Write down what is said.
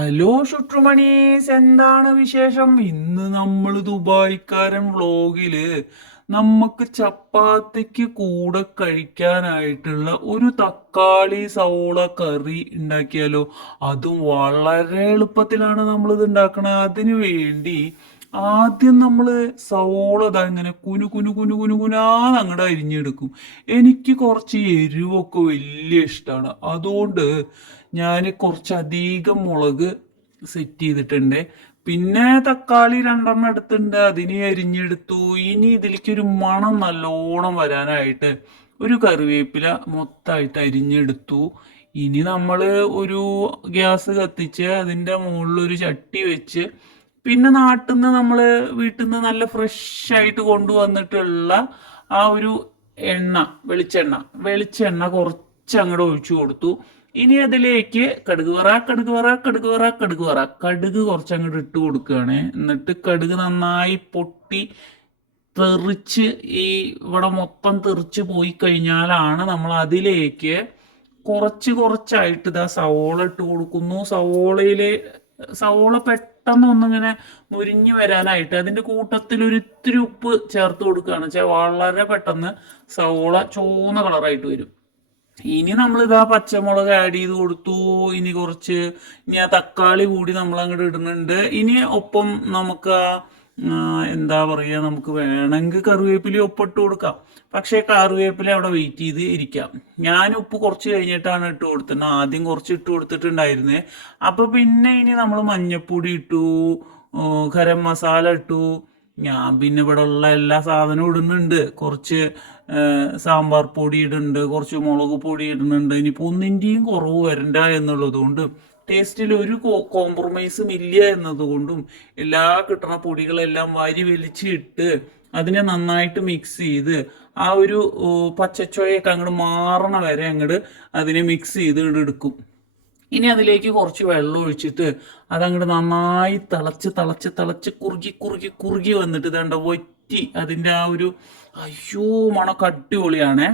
Hello ഷുട്രുമണീസ്, എന്താണ് വിശേഷം? ഇന്ന് നമ്മൾ ദുബായ്ക്കാരൻ വ്ളോഗില് നമുക്ക് ചപ്പാത്തിക്ക് കൂടെ കഴിക്കാനായിട്ടുള്ള ഒരു തക്കാളി സവോള കറി ഉണ്ടാക്കിയാലോ. അതും വളരെ എളുപ്പത്തിലാണ് നമ്മൾ ഇത് ഉണ്ടാക്കണത്. അതിനു വേണ്ടി ആദ്യം നമ്മൾ സവോള ഇതാ ഇങ്ങനെ കുനു കുനു കുനു കുനു കുനാന്ന് അങ്ങോട്ട് അരിഞ്ഞെടുക്കും. എനിക്ക് കുറച്ച് എരിവൊക്കെ വലിയ ഇഷ്ടമാണ്. അതുകൊണ്ട് ഞാൻ കുറച്ചധികം മുളക് സെറ്റ് ചെയ്തിട്ടുണ്ട്. പിന്നെ തക്കാളി രണ്ടെണ്ണം എടുത്തിട്ടുണ്ട്, അതിനെ അരിഞ്ഞെടുത്തു. ഇനി ഇതിലേക്ക് ഒരു മണം നല്ലോണം വരാനായിട്ട് ഒരു കറിവേപ്പില മൊത്തമായിട്ട് അരിഞ്ഞെടുത്തു. ഇനി നമ്മൾ ഒരു ഗ്യാസ് കത്തിച്ച് അതിൻ്റെ മുകളിൽ ഒരു ചട്ടി വെച്ച്, പിന്നെ നാട്ടിൽ നിന്ന് നമ്മൾ വീട്ടിൽ നിന്ന് നല്ല ഫ്രഷ് ആയിട്ട് കൊണ്ടുവന്നിട്ടുള്ള ആ ഒരു എണ്ണ, വെളിച്ചെണ്ണ കുറച്ച് അങ്ങോട്ട് ഒഴിച്ചു കൊടുത്തു. ഇനി അതിലേക്ക് കടുക് വറ കടുക് കുറച്ച് അങ്ങോട്ട് ഇട്ട് കൊടുക്കുകയാണ്. എന്നിട്ട് കടുക് നന്നായി പൊട്ടി തെറിച്ച് ഈ ഇവിടെ മൊത്തം തെറിച്ച് പോയി കഴിഞ്ഞാലാണ് നമ്മൾ അതിലേക്ക് കുറച്ചായിട്ട് ഇതാ സവോള ഇട്ട് കൊടുക്കുന്നു. സവോള പെട്ടെന്ന് ഒന്നിങ്ങനെ മുരിഞ്ഞു വരാനായിട്ട് അതിന്റെ കൂട്ടത്തിൽ ഒരു ഇത്തിരി ഉപ്പ് ചേർത്ത് കൊടുക്കുകയാണ് വെച്ചാൽ വളരെ പെട്ടെന്ന് സവോള ചുവന്ന കളറായിട്ട് വരും. ഇനി നമ്മൾ ഇതാ പച്ചമുളക് ആഡ് ചെയ്ത് കൊടുത്തു. ഇനി ആ തക്കാളി കൂടി നമ്മൾ അങ്ങോട്ട് ഇടുന്നുണ്ട്. ഇനി ഒപ്പം നമുക്ക് എന്താ പറയുക, നമുക്ക് വേണമെങ്കിൽ കറിവേപ്പില ഒപ്പിട്ട് കൊടുക്കാം. പക്ഷേ കറിവേപ്പില അവിടെ വെയിറ്റ് ചെയ്ത് ഇരിക്കാം. ഞാൻ ഉപ്പ് കുറച്ച് കഴിഞ്ഞിട്ടാണ് ഇട്ട് കൊടുത്തത്. ആദ്യം കുറച്ച് ഇട്ട് കൊടുത്തിട്ടുണ്ടായിരുന്നേ. അപ്പൊ പിന്നെ ഇനി നമ്മൾ മഞ്ഞപ്പൊടി ഇട്ടു, ഗരം മസാല ഇട്ടു. ഞാൻ പിന്നെ ഇവിടെ ഉള്ള എല്ലാ സാധനവും ഇടുന്നുണ്ട്. കുറച്ച് സാമ്പാർ പൊടി ഇടുന്നുണ്ട്, കുറച്ച് മുളക് പൊടി ഇടുന്നുണ്ട്. ഇനിയിപ്പോൾ ഒന്നിൻ്റെയും കുറവ് വരണ്ട എന്നുള്ളത് കൊണ്ടും ടേസ്റ്റിൽ ഒരു കോംപ്രമൈസും ഇല്ല എന്നതുകൊണ്ടും എല്ലാ കിട്ടുന്ന പൊടികളെല്ലാം വാരി വലിച്ച് ഇട്ട് അതിനെ നന്നായിട്ട് മിക്സ് ചെയ്ത് ആ ഒരു പച്ചച്ചോയൊക്കെ അങ്ങോട്ട് മാറണ വരെ അങ്ങോട്ട് അതിനെ മിക്സ് ചെയ്ത് എടുക്കും. ഇനി അതിലേക്ക് കുറച്ച് വെള്ളം ഒഴിച്ചിട്ട് അതങ്ങോട്ട് നന്നായി തിളച്ച് കുറുകി വന്നിട്ട് ഇതേണ്ട വറ്റി അതിൻ്റെ ആ ഒരു അയ്യോ മണമൊക്കെ അടിപൊളിയാണേ.